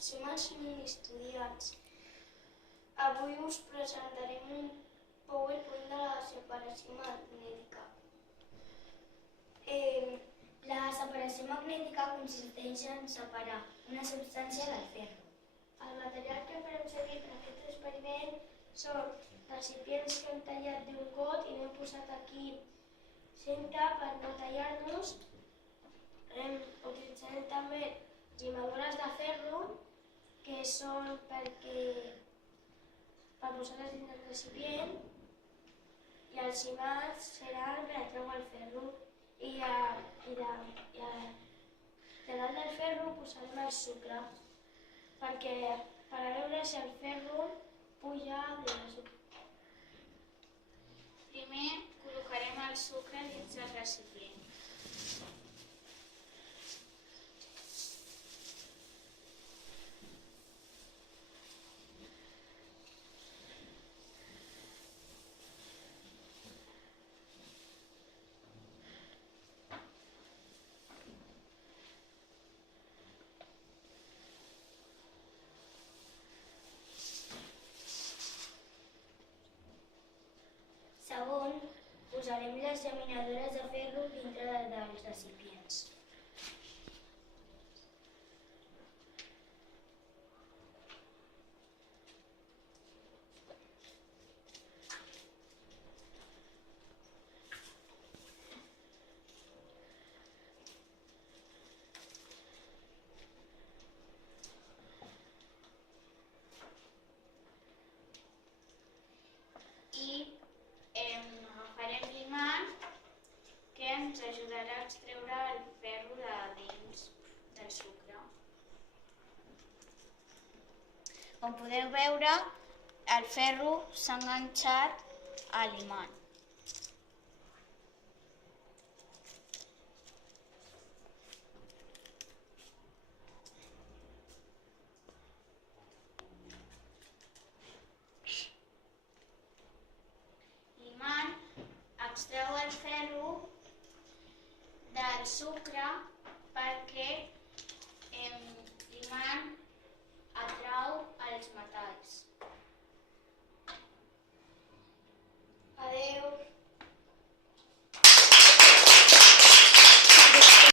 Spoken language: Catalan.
som els estudiants. Avui us presentarem un PowerPoint de la separació magnètica. La separació magnètica consisteix en separar una substància del ferro. El material que farem servir per aquest experiment són recipients que hem tallat d'un got i n'hem posat aquí cinta per no tallar-los. Utilitzarem també llimadures de ferro que són per posar-les dins del recipient i els imants seran per treure el ferro i de dalt del ferro posarem el sucre per a veure si el ferro puja de la sucre. Primer col·locarem el sucre dins del recipient. Segon, posarem les llaminadures de ferro dintre dels recipients. Agafarem l'imant que ens ajudarà a extreure el ferro de dins del sucre. Com podeu veure, el ferro s'ha enganxat a l'imant. L'imant extreu el ferro del sucre perquè l'imant